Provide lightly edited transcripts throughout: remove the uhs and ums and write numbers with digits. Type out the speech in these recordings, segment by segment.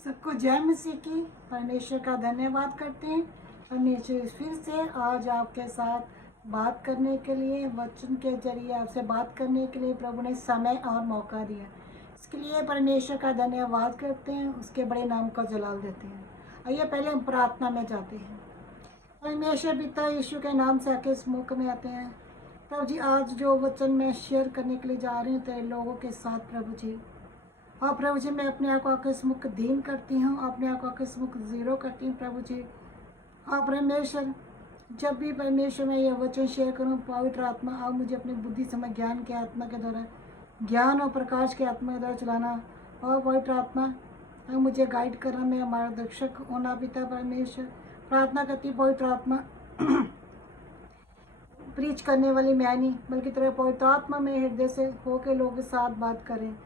सबको जय मसीह की। परमेश्वर का धन्यवाद करते हैं। परमेश्वर फिर से आज आपके साथ बात करने के लिए, वचन के जरिए आपसे बात करने के लिए प्रभु ने समय और मौका दिया। इसके लिए परमेश्वर का धन्यवाद करते हैं, उसके बड़े नाम का जलाल देते हैं। आइए पहले हम प्रार्थना में जाते हैं। परमेश्वर पिता यीशु के नाम से आके इस मौके में आते हैं। प्रभु जी, आज जो वचन में शेयर करने के लिए जा रही हूँ तेरे लोगों के साथ प्रभु जी, और प्रभु जी मैं अपने आप को आपके सम्मुख दीन करती हूँ, अपने आप को आपके सम्मुख जीरो करती हूँ प्रभु जी। हाँ परमेश्वर, जब भी परमेश्वर मैं यह वचन शेयर करूँ, पवित्र आत्मा आप मुझे अपनी बुद्धि समय ज्ञान के आत्मा के द्वारा, ज्ञान और प्रकाश के आत्मा के द्वारा चलाना। और पवित्र आत्मा आप मुझे गाइड करना, मैं मार्गदर्शक होना पिता परमेश्वर। प्रार्थना करती पवित्र आत्मा प्रीच करने वाली मैं नहीं, बल्कि तेरे पवित्र आत्मा में हृदय से होकर लोगों के साथ बात करें।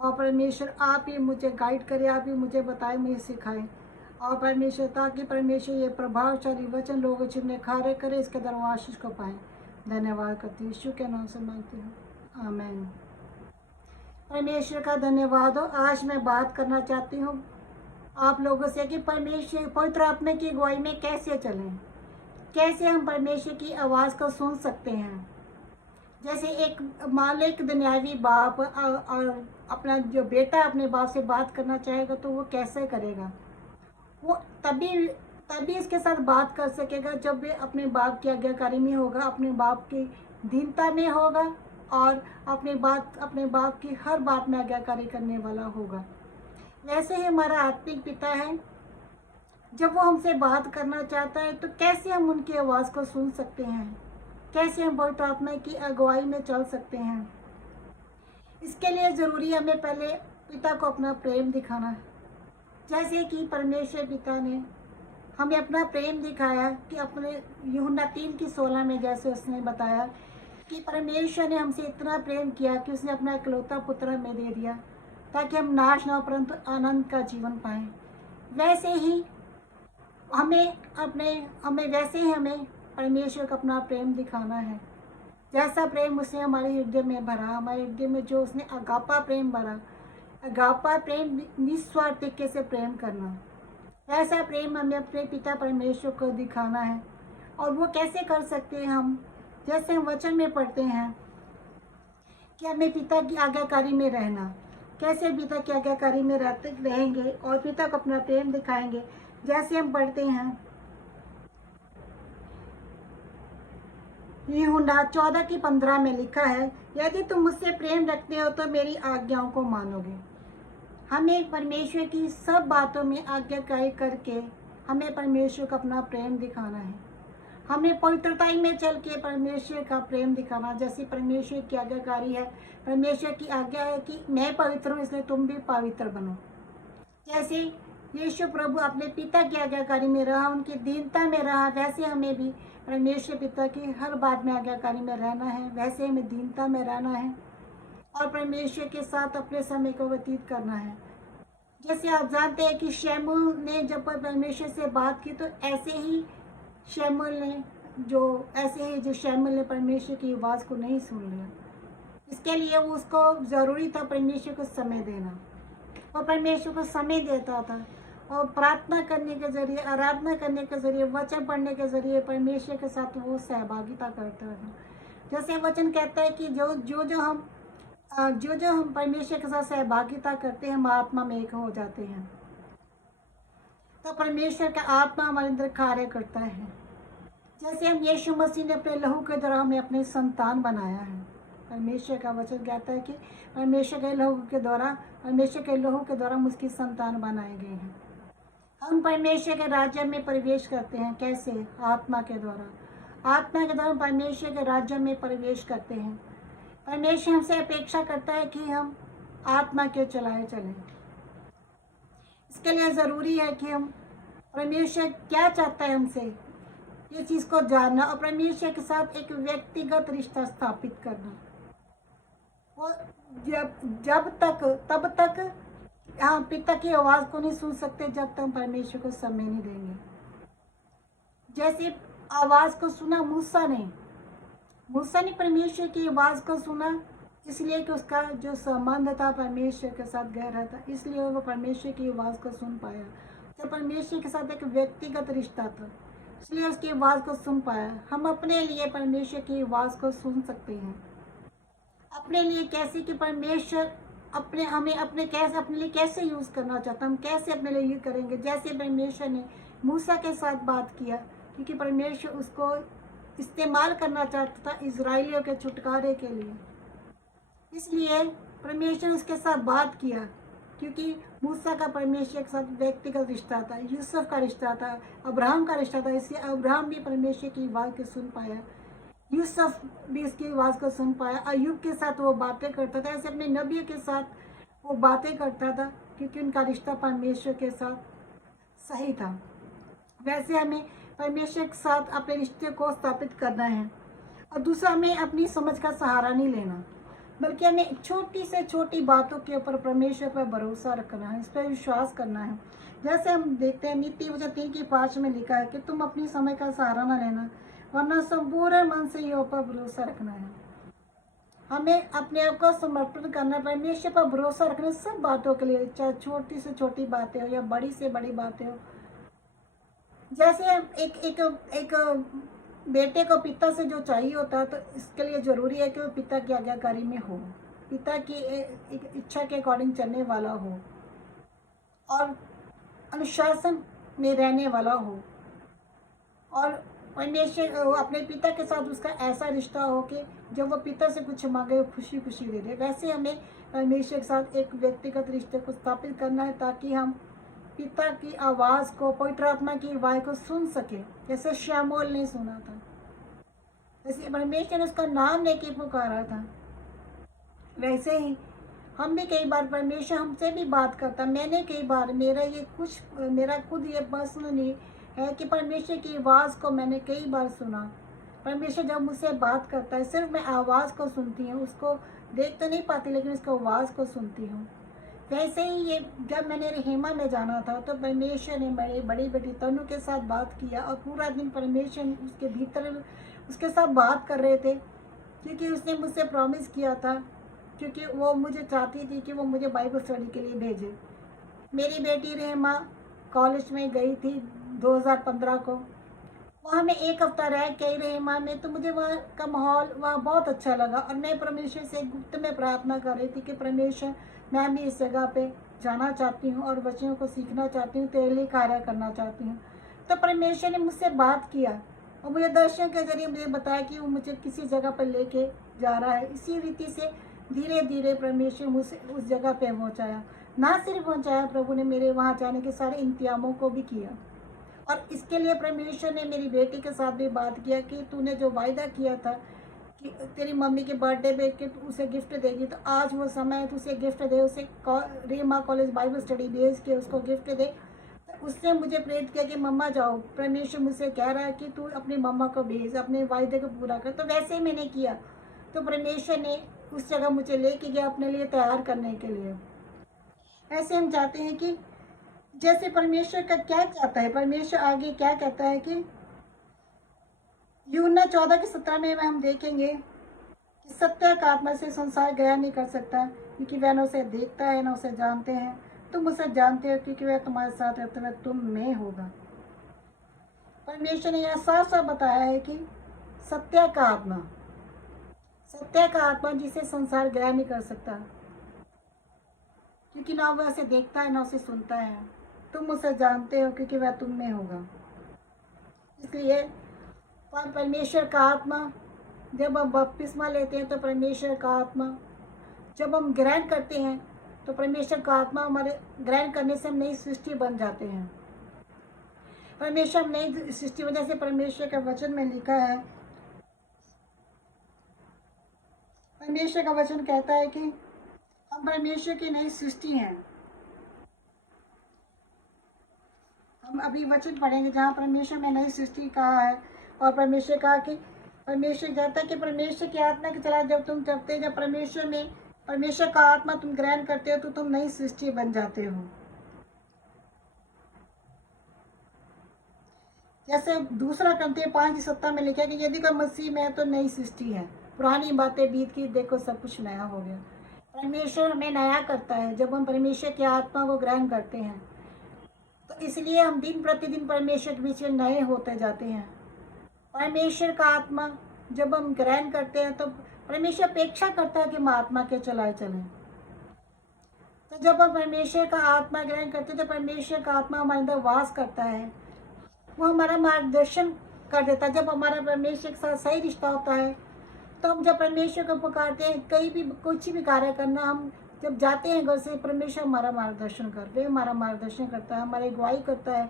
और परमेश्वर आप ही मुझे गाइड करें, आप ही मुझे बताएं, मुझे सिखाएं। और परमेश्वर ताकि परमेश्वर ये प्रभावशाली वचन लोगों के चिन्ह कार्य करे, इसके द्वारा आशीष को पाएं। धन्यवाद करती हूँ, यीशु के नाम से मांगती हूँ, आमीन। परमेश्वर का धन्यवाद हो। आज मैं बात करना चाहती हूँ आप लोगों से कि परमेश्वर पवित्र आत्मा की अगुवाई में कैसे चलें, कैसे हम परमेश्वर की आवाज़ को सुन सकते हैं। जैसे एक मान लो एक दुनियावी बाप और अपना जो बेटा अपने बाप से बात करना चाहेगा तो वो कैसे करेगा। वो तभी इसके साथ बात कर सकेगा जब वे अपने बाप की आज्ञाकारी में होगा, अपने बाप की दीनता में होगा और अपने बाप की हर बात में आज्ञाकारी करने वाला होगा। वैसे ही हमारा आत्मिक पिता है, जब वो हमसे बात करना चाहता है तो कैसे हम उनकी आवाज़ को सुन सकते हैं, कैसे हम पवित्र आत्मा की अगुवाई में चल सकते हैं। इसके लिए ज़रूरी है हमें पहले पिता को अपना प्रेम दिखाना। जैसे कि परमेश्वर पिता ने हमें अपना प्रेम दिखाया कि अपने यूहन्ना 3:16 में जैसे उसने बताया कि परमेश्वर ने हमसे इतना प्रेम किया कि उसने अपना इकलौता पुत्र हमें दे दिया ताकि हम नाश ना परंतु आनंद का जीवन पाएं। वैसे ही हमें परमेश्वर का अपना प्रेम दिखाना है। जैसा प्रेम उसने हमारे हृदय में भरा, हमारे हृदय में जो उसने अगापा प्रेम भरा, अगापा प्रेम निस्वार्थ तरीके से प्रेम करना, ऐसा प्रेम हमें अपने पिता परमेश्वर को दिखाना है। और वो कैसे कर सकते हैं हम, जैसे हम वचन में पढ़ते हैं कि हमें पिता की आज्ञाकारी में रहना, कैसे पिता की आज्ञाकारी में रहेंगे और पिता को अपना प्रेम दिखाएंगे। जैसे हम पढ़ते हैं यूहन्ना 14:15 में लिखा है, यदि तुम मुझसे प्रेम रखते हो तो मेरी आज्ञाओं को मानोगे। हमें परमेश्वर की सब बातों में आज्ञाकारी करके हमें परमेश्वर का अपना प्रेम दिखाना है। हमें पवित्रता में चल के परमेश्वर का प्रेम दिखाना। जैसे परमेश्वर की आज्ञाकारी है, परमेश्वर की आज्ञा है कि मैं पवित्र हूँ इसलिए तुम भी पवित्र बनो। जैसे यीशु प्रभु अपने पिता की आज्ञाकारी में रहा, उनकी दीनता में रहा, वैसे हमें भी परमेश्वर पिता की हर बात में आज्ञाकारी में रहना है। वैसे हमें दीनता में रहना है और परमेश्वर के साथ अपने समय को व्यतीत करना है। जैसे आप जानते हैं कि शमूएल ने जब परमेश्वर से बात की तो ऐसे ही शमूएल ने परमेश्वर की आवाज़ को नहीं सुन लिया। इसके लिए उसको ज़रूरी था परमेश्वर को समय देना, और परमेश्वर को समय देता था और प्रार्थना करने के जरिए, आराधना करने के जरिए, वचन पढ़ने के जरिए परमेश्वर के साथ वो सहभागिता करता था। जैसे वचन कहता है कि जो हम परमेश्वर के साथ सहभागिता करते हैं, हम आत्मा में एक हो जाते हैं। तो परमेश्वर का आत्मा हमारे अंदर कार्य करता है। जैसे हम यीशु मसीह ने अपने लहू के द्वारा हमें अपने संतान बनाया है। परमेश्वर का वचन कहता है कि परमेश्वर के लहू के द्वारा हम उसकी संतान बनाए गए हैं। हम परमेश्वर के राज्य में प्रवेश करते हैं। कैसे? आत्मा के द्वारा हम परमेश्वर के राज्य में प्रवेश करते हैं। परमेश्वर हमसे अपेक्षा करता है कि हम आत्मा के चलाए चलें। इसके लिए ज़रूरी है कि हम परमेश्वर क्या चाहता है हमसे, ये चीज़ को जानना और परमेश्वर के साथ एक व्यक्तिगत रिश्ता स्थापित करना। और तब तक हम पिता की आवाज़ को नहीं सुन सकते जब तक हम परमेश्वर को समय नहीं देंगे। जैसे आवाज़ को सुना मूसा ने परमेश्वर की आवाज़ को सुना इसलिए कि उसका जो संबंध था परमेश्वर के साथ गहरा था, इसलिए वो परमेश्वर की आवाज़ को सुन पाया। तो परमेश्वर के साथ एक व्यक्तिगत रिश्ता था, इसलिए उसकी आवाज़ को सुन पाया। हम अपने लिए परमेश्वर की आवाज़ को सुन सकते हैं। अपने लिए कैसे कि परमेश्वर हमें अपने लिए कैसे यूज़ करना चाहता, हम कैसे अपने लिए यूज़ करेंगे। जैसे परमेश्वर ने मूसा के साथ बात किया, क्योंकि परमेश्वर उसको इस्तेमाल करना चाहता था इज़राइलियों के छुटकारे के लिए, इसलिए परमेश्वर उसके साथ बात किया। क्योंकि मूसा का परमेश्वर के साथ व्यक्तिगत रिश्ता था, यूसुफ का रिश्ता था, अब्राहम का रिश्ता था, इसलिए अब्राहम भी परमेश्वर की आवाज़ को सुन पाया, यूसुफ भी इसकी आवाज़ को सुन पाया। अय्यूब के साथ वो बातें करता था, ऐसे अपने नबियों के साथ वो बातें करता था, क्योंकि उनका रिश्ता परमेश्वर के साथ सही था। वैसे हमें परमेश्वर के साथ अपने रिश्ते को स्थापित करना है। और दूसरा, हमें अपनी समझ का सहारा नहीं लेना, बल्कि हमें छोटी से छोटी बातों के ऊपर परमेश्वर पर भरोसा रखना है, इस पर विश्वास करना है। जैसे हम देखते हैं नीति वचन 3:5 में लिखा है कि तुम अपनी समय का सहारा न लेना, वरना संपूर्ण मन से यहोवा पर भरोसा रखना है। हमें अपने आप को समर्पण करना, परमेश्वर पर भरोसा रखना सब बातों के लिए, चाहे छोटी से छोटी बातें हो या बड़ी से बड़ी बातें हो। जैसे एक एक एक बेटे को पिता से जो चाहिए होता है, तो इसके लिए ज़रूरी है कि वो पिता की आज्ञाकारी में हो, पिता की एक इच्छा के अकॉर्डिंग चलने वाला हो और अनुशासन में रहने वाला हो, और परमेश्वर अपने पिता के साथ उसका ऐसा रिश्ता हो कि जब वो पिता से कुछ मांगे वो खुशी खुशी दे दे। वैसे हमें परमेश्वर के साथ एक व्यक्तिगत रिश्ते को स्थापित करना है, ताकि हम पिता की आवाज़ को, पवित्र आत्मा की आवाज़ को सुन सके। जैसे श्यामोल ने सुना था, जैसे परमेश्वर ने उसका नाम लेके पुकारा था, वैसे ही हम भी कई बार परमेश्वर हमसे भी बात करता। मैंने कई बार मेरा खुद ये पर्सनली है कि परमेश्वर की आवाज़ को मैंने कई बार सुना। परमेश्वर जब मुझसे बात करता है, सिर्फ मैं आवाज़ को सुनती हूँ, उसको देख तो नहीं पाती, लेकिन उसको आवाज़ को सुनती हूँ। वैसे ही ये जब मैंने रेहिमा में जाना था, तो परमेश्वर ने मेरी बड़ी बेटी तनु के साथ बात किया, और पूरा दिन परमेश्वर उसके भीतर उसके साथ बात कर रहे थे, क्योंकि उसने मुझसे प्रॉमिस किया था, क्योंकि वो मुझे चाहती थी कि वो मुझे बाइबल स्टडी के लिए भेजे। मेरी बेटी रेहिमा कॉलेज में गई थी 2015 को, वहाँ मैं 1 हफ्ता रह के रेहिमा में, तो मुझे वहाँ का माहौल वहाँ बहुत अच्छा लगा, और मैं परमेश्वर से गुप्त में प्रार्थना कर रही थी कि परमेश्वर, मैं भी इस जगह पे जाना चाहती हूँ और बच्चियों को सीखना चाहती हूँ, तेरे लिए कार्य करना चाहती हूँ। तो परमेश्वर ने मुझसे बात किया और मुझे दर्शन के जरिए मुझे बताया कि वो मुझे किसी जगह पर लेके जा रहा है। इसी रीति से धीरे धीरे परमेश्वर मुझे उस जगह पे पहुँचाया। ना सिर्फ पहुँचाया, प्रभु ने मेरे वहाँ जाने के सारे इंतजामों को भी किया, और इसके लिए परमेश्वर ने मेरी बेटी के साथ भी बात किया कि तूने जो वायदा किया था कि तेरी मम्मी के बर्थडे पे कि तू उसे गिफ्ट देगी, तो आज वो समय है, तू उसे गिफ्ट दे, उसे रेहिमा कॉलेज बाइबल स्टडी भेज के उसको गिफ्ट दे। तो उसने मुझे प्रेरित किया कि मम्मा जाओ, परमेश्वर मुझसे कह रहा है कि तू अपनी मम्मा को भेज, अपने वायदे को पूरा कर। तो वैसे ही मैंने किया, तो परमेश्वर ने उस जगह मुझे लेके गया अपने लिए तैयार करने के लिए। ऐसे हम चाहते हैं कि जैसे परमेश्वर का क्या चाहता है, परमेश्वर आगे क्या कहता है कि यूहन्ना 14:17 में हम देखेंगे कि सत्य का आत्मा से संसार गया नहीं कर सकता, क्योंकि वह न उसे देखता है न उसे जानते हैं। तुम उसे जानते हो क्योंकि वह तुम्हारे साथ रहता है, तुम में होगा। परमेश्वर ने यह साफ साफ बताया है कि सत्य का आत्मा जिसे संसार गया नहीं कर सकता, क्योंकि ना वह उसे देखता है ना उसे सुनता है। तुम उसे जानते हो क्योंकि वह तुम में होगा। इसलिए परमेश्वर का आत्मा, जब हम बपतिस्मा लेते हैं तो परमेश्वर का आत्मा, जब हम ग्रहण करते हैं तो परमेश्वर का आत्मा हमारे ग्रहण करने से हम नई सृष्टि बन जाते हैं। परमेश्वर नई सृष्टि में, जैसे परमेश्वर के वचन में लिखा है, परमेश्वर का वचन कहता है कि हम परमेश्वर की नई सृष्टि हैं। हम अभी वचन पढ़ेंगे जहाँ परमेश्वर में नई सृष्टि कहा है, और परमेश्वर कहा कि परमेश्वर कहता है कि परमेश्वर की आत्मा के चला जब परमेश्वर का आत्मा तुम ग्रहण करते हो तो तुम नई सृष्टि बन जाते हो। जैसे 2 कुरिन्थियों 5:7 में लिखा है कि यदि कोई मसीह में है तो नई सृष्टि है, पुरानी बातें बीत गई, देखो सब कुछ नया हो गया। परमेश्वर हमें नया करता है जब हम परमेश्वर की आत्मा को ग्रहण करते हैं। तो इसलिए हम दिन प्रतिदिन परमेश्वर के बीच में नए होते जाते हैं। परमेश्वर का आत्मा जब हम ग्रहण करते हैं तो परमेश्वर अपेक्षा करता है कि हम आत्मा के चलाए चलें। तो जब हम परमेश्वर का आत्मा ग्रहण करते हैं तो परमेश्वर का आत्मा हमारे अंदर वास करता है, वो हमारा मार्गदर्शन कर देता है। जब हमारा परमेश्वर के साथ सही रिश्ता होता है तो हम जब परमेश्वर को पुकारते हैं, कहीं भी कुछ भी कार्य करना, हम जब जाते हैं घर से, परमेश्वर हमारा मार्गदर्शन करते हैं, हमारा मार्गदर्शन करता है, हमारी अगुवाई करता है।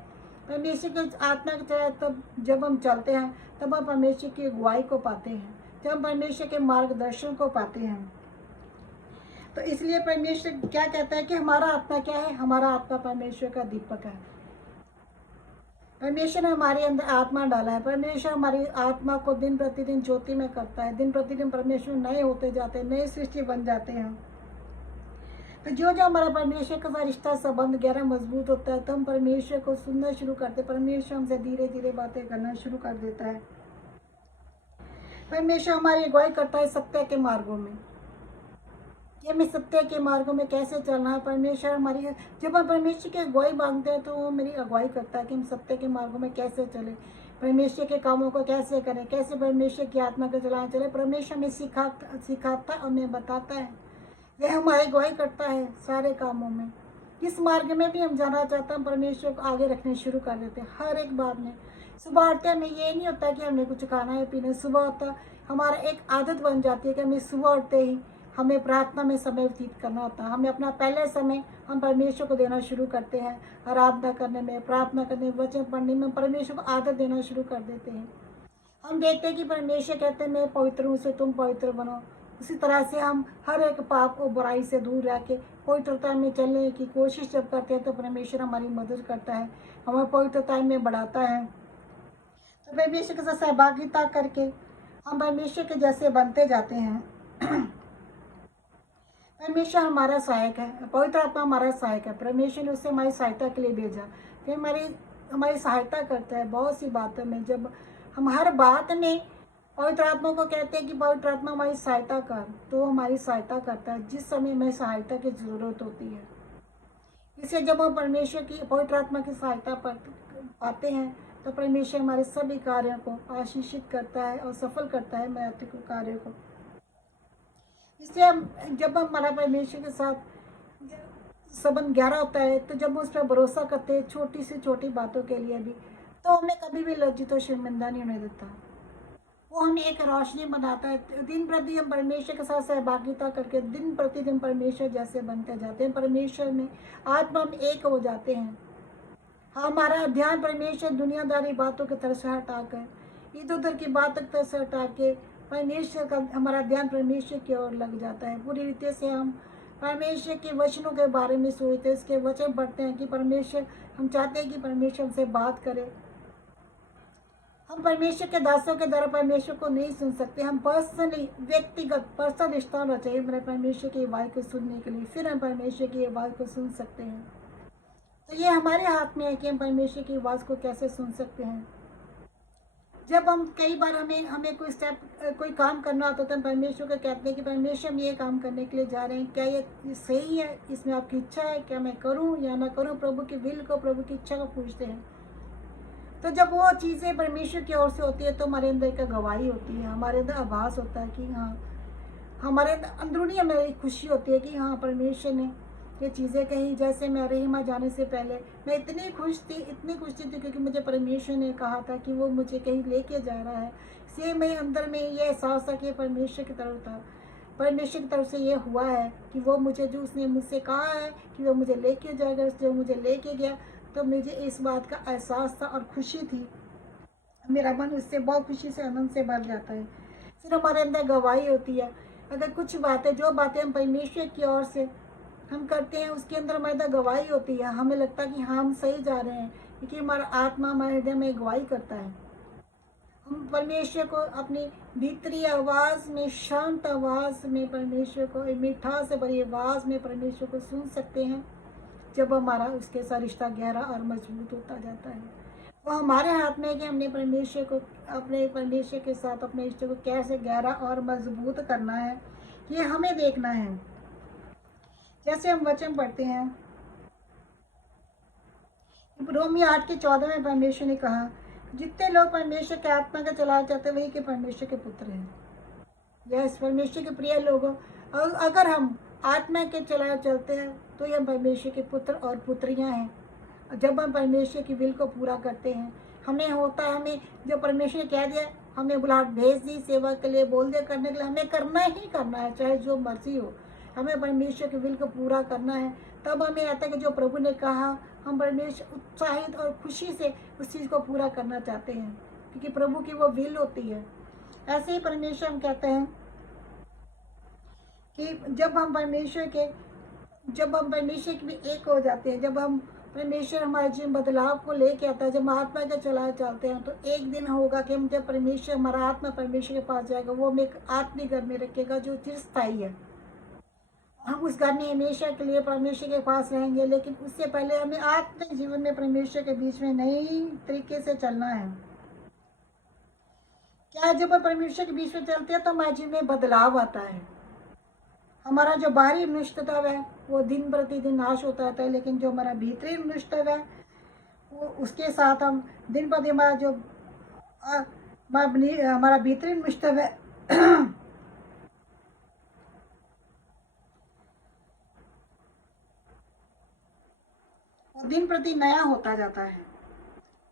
परमेश्वर की आत्मा के तहत तब जब हम चलते हैं तब हम परमेश्वर की अगुवाई को पाते हैं, जब हम परमेश्वर के मार्गदर्शन को पाते हैं। तो इसलिए परमेश्वर क्या कहता है कि हमारा आत्मा क्या है? हमारा आत्मा परमेश्वर का दीपक है। परमेश्वर ने हमारे अंदर आत्मा डाला है। परमेश्वर हमारी आत्मा को दिन प्रतिदिन ज्योति में करता है। दिन प्रतिदिन परमेश्वर नए होते जाते हैं, नई सृष्टि बन जाते हैं। तो जो जो हमारा परमेश्वर के साथ रिश्ता संबंध गहरा मजबूत होता है तो हम परमेश्वर को सुनना शुरू करते हैं। परमेश्वर हमसे धीरे धीरे बातें करना शुरू कर देता है। परमेश्वर हमारी अगुवाई करता है सत्य के मार्गों में, कि हमें सत्य के मार्गों में कैसे चलना है। परमेश्वर हमारी, जब हम परमेश्वर की अगुवाई मांगते हैं तो वो मेरी अगुवाई करता है कि हम सत्य के मार्गों में कैसे चलें, परमेश्वर के कामों को कैसे करें, कैसे परमेश्वर की आत्मा को चलाना चले। परमेश्वर हमें सिखाता और हमें बताता है, वह हमारी अगुवाई करता है सारे कामों में। किस मार्ग में भी हम जाना चाहते हैं, परमेश्वर को आगे रखने शुरू कर देते हैं हर एक बात में। सुबह उठते हमें ये नहीं होता कि हमने कुछ खाना है पीना, सुबह होता हमारा एक आदत बन जाती है कि हमें सुबह उठते ही हमें प्रार्थना में समय व्यतीत करना होता है। हमें अपना पहले समय हम परमेश्वर को देना शुरू करते हैं। आराधना करने में, प्रार्थना करने में, वचन पढ़ने में परमेश्वर को आदत देना शुरू कर देते हैं। हम देखते हैं कि परमेश्वर कहते हैं मैं पवित्र हूँ, से तुम पवित्र बनो। उसी तरह से हम हर एक पाप को, बुराई से दूर रह के पवित्रता में चलने की कोशिश जब करते हैं तो परमेश्वर हमारी मदद करता है, हमें पवित्रता में बढ़ाता है। तो परमेश्वर के साथ सहभागिता करके हम परमेश्वर के जैसे बनते जाते हैं। परमेश्वर हमारा सहायक है, पवित्र आत्मा हमारा सहायक है। परमेश्वर ने उसे हमारी सहायता के लिए भेजा, कि हमारी सहायता करता है बहुत सी बातों में। जब हम हर बात में पवित्र आत्मा को कहते हैं कि पवित्र आत्मा हमारी सहायता कर, तो हमारी सहायता करता है जिस समय हमें सहायता की ज़रूरत होती है। इसलिए जब हम परमेश्वर की, पवित्र आत्मा की सहायता पाते हैं तो परमेश्वर हमारे सभी कार्यों को आशीषित करता है और सफल करता है महत्व कार्यों को। इसलिए जब हम हमारा परमेश्वर के साथ संबंध गहरा होता है तो जब उस पर भरोसा करते हैं छोटी से छोटी बातों के लिए भी, तो हमें कभी भी लज्जित और शर्मिंदा नहीं होने देता। वो हमें एक रोशनी बनाता है। दिन प्रतिदिन हम परमेश्वर के साथ सहभागिता करके दिन प्रतिदिन परमेश्वर जैसे बनते जाते हैं। परमेश्वर में आत्मा में एक हो जाते हैं। हमारा ध्यान परमेश्वर दुनियादारी बातों की तरफ से हटा कर, इधर उधर की बातों की तरफ से हटा के परमेश्वर का, हमारा ध्यान परमेश्वर की ओर लग जाता है। पूरी रीति से हम परमेश्वर के वचनों के बारे में सोचते हैं, इसके वचन पढ़ते हैं कि परमेश्वर, हम चाहते हैं कि परमेश्वर हमसे बात करे। हम परमेश्वर के दासों के द्वारा परमेश्वर को नहीं सुन सकते। हम पर्सनली, व्यक्तिगत पर्सनल रिश्ता होना चाहिए मेरे परमेश्वर की आवाज़ को सुनने के लिए, फिर हम परमेश्वर की आवाज़ को सुन सकते हैं। तो ये हमारे हाथ में है कि हम परमेश्वर की आवाज़ को कैसे सुन सकते हैं। जब हम कई बार हमें कोई कोई काम करना होता है तो हम परमेश्वर को कहते हैं कि परमेश्वर हम ये काम करने के लिए जा रहे हैं, क्या ये सही है, इसमें आपकी इच्छा है, क्या मैं करूं या ना करूं। प्रभु की विल को, प्रभु की इच्छा को पूछते हैं। तो जब वो चीज़ें परमेश्वर की ओर से होती है तो हमारे अंदर एक गवाही होती है, हमारे अंदर आभास होता है कि हाँ, हमारे अंदरूनी हमें एक खुशी होती है कि हाँ परमेश्वर ने ये चीज़ें कही। जैसे मैं रहीमा जाने से पहले मैं इतनी खुश थी क्योंकि मुझे परमेश्वर ने कहा था कि वो मुझे कहीं लेके जा रहा है। इसलिए मेरे अंदर में ये एहसास था कि परमेश्वर की तरफ था, परमेश्वर की तरफ से ये हुआ है कि वो मुझे, जो उसने मुझसे कहा है कि वो मुझे लेके जाएगा, जो मुझे लेके गया, तो मुझे इस बात का एहसास था और खुशी थी। मेरा मन उससे बहुत खुशी से, आनंद से भर जाता है। फिर हमारे अंदर गवाही होती है। अगर कुछ बातें, जो बातें हम परमेश्वर की ओर से हम करते हैं, उसके अंदर हमारे अंदर गवाही होती है। हमें लगता है कि हाँ, हम सही जा रहे हैं, क्योंकि हमारा आत्मा हमारे हृदय में गवाही करता है। हम परमेश्वर को अपनी भीतरी आवाज़ में, शांत आवाज़ में परमेश्वर को, मिठास से भरी आवाज़ में परमेश्वर को सुन सकते हैं जब हमारा उसके साथ रिश्ता गहरा और मजबूत होता जाता है। वो हमारे हाथ में है कि हमने परमेश्वर को, अपने परमेश्वर के साथ अपने रिश्ते को कैसे गहरा और मजबूत करना है, ये हमें देखना है। जैसे हम वचन पढ़ते हैं, रोमी 8:14 में परमेश्वर ने कहा, जितने लोग परमेश्वर के आत्मा का चलाए जाते वही के परमेश्वर के पुत्र हैं। यस, परमेश्वर के प्रिय लोगों, और अगर हम आत्मा के चलाए चलते हैं तो ये परमेश्वर के पुत्र और पुत्रियां हैं। जब हम परमेश्वर की विल को पूरा करते हैं, हमें होता है, हमें जो परमेश्वर ने कह दिया, हमें बुलाहट भेज दी सेवा के लिए, बोल दिया करने के लिए, हमें करना ही करना है, चाहे जो मर्जी हो। हमें परमेश्वर की विल को पूरा करना है। तब हमें आता है कि जो प्रभु ने कहा, हम परमेश्वर उत्साहित और खुशी से उस चीज़ को पूरा करना चाहते हैं, क्योंकि प्रभु की वो विल होती है। ऐसे ही परमेश्वर हम कहते हैं कि जब हम परमेश्वर के भी एक हो जाते हैं, जब हम परमेश्वर हमारे जीवन बदलाव को लेके आता है, जब हम आत्मा के चलाए चलते हैं, तो एक दिन होगा कि हम जब परमेश्वर, हमारा आत्मा परमेश्वर के पास जाएगा, वो हमें एक आत्मिक घर में रखेगा जो चिरस्थायी है। हम उस घर में हमेशा के लिए परमेश्वर के पास रहेंगे, लेकिन उससे पहले हमें आत्मिक जीवन में परमेश्वर के बीच में नई तरीके से चलना है। क्या जब हम परमेश्वर के बीच में चलते हैं तो हमारे जीवन में बदलाव आता है। हमारा जो बाहरी मनुष्यत्व है वो दिन प्रतिदिन नाश होता रहता है, लेकिन जो हमारा भीतरी मनुष्यत्व है वो, उसके साथ हम दिन प्रतिदिन, हमारा जो हमारा भीतरी मनुष्यत्व है वो दिन प्रति नया होता जाता है।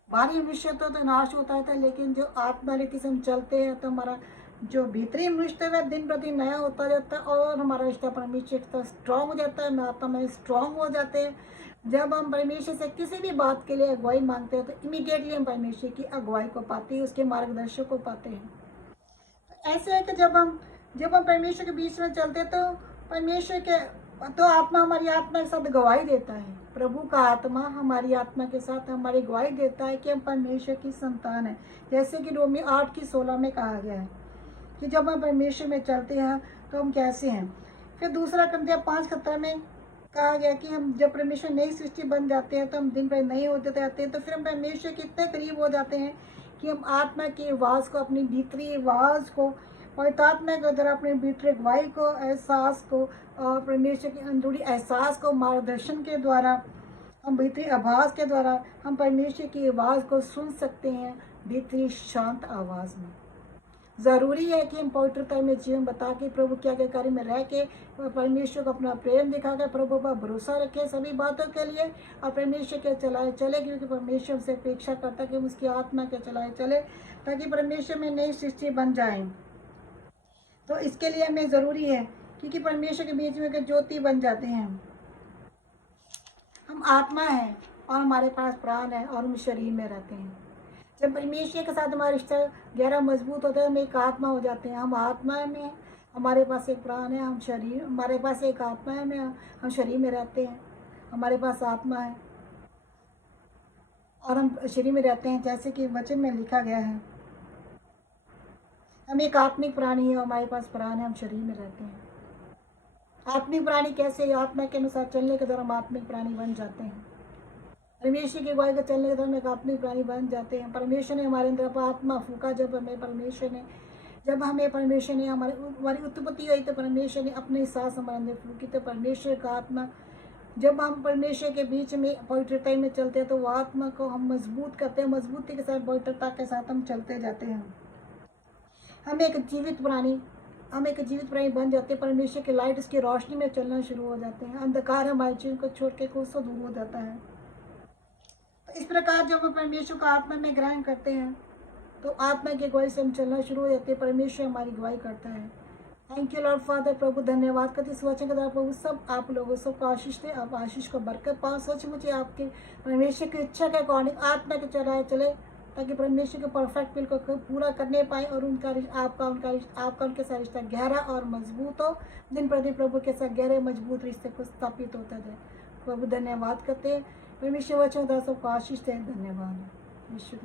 बाहरी मनुष्यत्व तो नाश होता रहता है, लेकिन जो आत्मा रीति से हम चलते हैं तो हमारा जो भीतरी मनुष्यत्व है दिन प्रति नया होता जाता है, और हमारा रिश्ता परमेश्वर के साथ स्ट्रांग हो जाता है, आत्मा में स्ट्रांग हो जाते हैं। जब हम परमेश्वर से किसी भी बात के लिए अगुवाई मांगते हैं तो इमीडिएटली हम परमेश्वर की अगुवाई को पाते हैं, उसके मार्गदर्शन को पाते हैं। तो ऐसे है कि जब हम परमेश्वर के बीच में चलते हैं तो परमेश्वर के, तो आत्मा हमारी आत्मा के साथ गवाही देता है। प्रभु का आत्मा हमारी आत्मा के साथ हमारी गवाही देता है कि हम परमेश्वर की संतान हैं, जैसे कि रोमी 8:16 में कहा गया है कि जब हम परमेश्वर में चलते हैं तो हम कैसे हैं। फिर दूसरा कुरिन्थियों 5:17 में कहा गया कि हम जब परमेश्वर नई सृष्टि बन जाते हैं तो हम दिन पर नए होते जाते हैं, तो फिर हम परमेश्वर के इतने करीब हो जाते हैं कि हम आत्मा की आवाज़ को, अपनी भीतरी आवाज़ को, पवित्र आत्मा के द्वारा अपने भीतरी गवाही को, एहसास को, और परमेश्वर के अंदरूनी एहसास को, मार्गदर्शन के द्वारा, हम भीतरी आवाज़ के द्वारा हम परमेश्वर की आवाज़ को सुन सकते हैं, भीतरी शांत आवाज़ में। ज़रूरी है कि हम पवित्रता में जीवन बता के, प्रभु के आज्ञा कार्य में रह के, परमेश्वर को अपना प्रेम दिखा कर प्रभु पर भरोसा रखें सभी बातों के लिए, और परमेश्वर के चलाए चले, क्योंकि परमेश्वर से अपेक्षा करता है कि हम उसकी आत्मा के चलाए चले, ताकि परमेश्वर में नई सृष्टि बन जाए। तो इसके लिए हमें ज़रूरी है, क्योंकि परमेश्वर के बीच में ज्योति बन जाते हैं। हम आत्मा हैं और हमारे पास प्राण है और हम शरीर में रहते हैं। जब परमेश्वर के साथ हमारा रिश्ता गहरा मजबूत होता है, हम एक आत्मा हो जाते हैं। हम आत्मा में, हमारे पास एक प्राण है, हम शरीर, हमारे पास एक आत्मा है, हम शरीर में रहते हैं, हमारे पास आत्मा है और हम शरीर में रहते हैं। जैसे कि वचन में लिखा गया है, हम एक आत्मिक प्राणी है, हमारे पास प्राण है, हम शरीर में रहते हैं। आत्मिक प्राणी कैसे? आत्मा के अनुसार चलने के द्वारा हम आत्मिक प्राणी बन जाते हैं। परमेश्वर की अगुवाई का चलने के द्वारा हम एक आत्मिक प्राणी बन जाते हैं। परमेश्वर ने हमारे अंदर आत्मा फूका, जब हमें परमेश्वर ने हमारी उत्पत्ति हुई तो परमेश्वर ने अपने सांस हमारे अंदर फूकी। तो परमेश्वर का आत्मा, जब हम परमेश्वर के बीच में पवित्रता में चलते हैं तो वो आत्मा को हम मजबूत करते हैं, मजबूती के साथ, पवित्रता के साथ हम चलते जाते हैं। हम एक जीवित प्राणी बन जाते हैं। परमेश्वर की लाइट, उसकी रोशनी में चलना शुरू हो जाते हैं। अंधकार हमारे जीवन को छोड़ के कोसों दूर हो जाता है। तो इस प्रकार जब हम परमेश्वर का आत्मा में ग्रहण करते हैं तो आत्मा की अगुवाई से हम चलना शुरू हो जाते हैं। परमेश्वर हमारी अगुवाई करता है। Thank you lord father. प्रभु धन्यवाद करते इस वचन के द्वारा प्रभु सब आप लोगों सबको आशीष दे, आप आशीष को बरकत पाओ। सच मुझे आपके परमेश्वर की इच्छा के अकॉर्डिंग आत्मा के चलाए चले, ताकि परमेश्वर के परफेक्ट विल को पूरा करने पाए और आपका उनके साथ रिश्ता गहरा और मजबूत हो। दिन प्रतिदिन प्रभु के साथ गहरे मजबूत रिश्ते को स्थापित होता जाए। प्रभु धन्यवाद करते हैं। परमेश्वर वचन द्वारा सबको आशीष दे। धन्यवाद। विश्व